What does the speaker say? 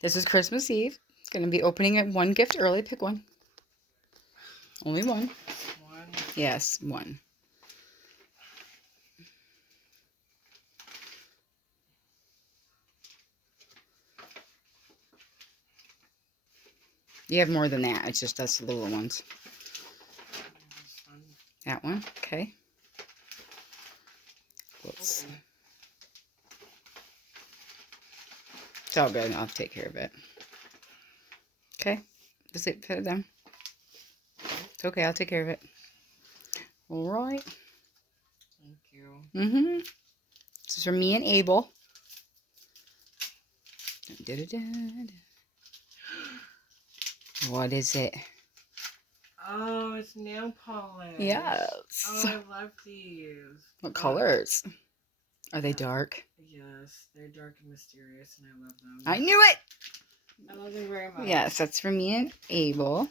This is Christmas Eve. It's going to be opening at one gift early. Pick one. Only one. One. Yes, one. You have more than that. It's just us little ones. This one. That one. Okay. Whoops. It's all good. I'll take care of it. Okay. Just put it down. It's okay. I'll take care of it. All right. Thank you. Mm-hmm. This is for me and Abel. Da-da-da-da. What is it? Oh, it's nail polish. Yes. Oh, I love these. What colors? Are they dark? Yes, they're dark and mysterious, and I love them. I knew it! I love them very much. Yes, that's for me and Abel.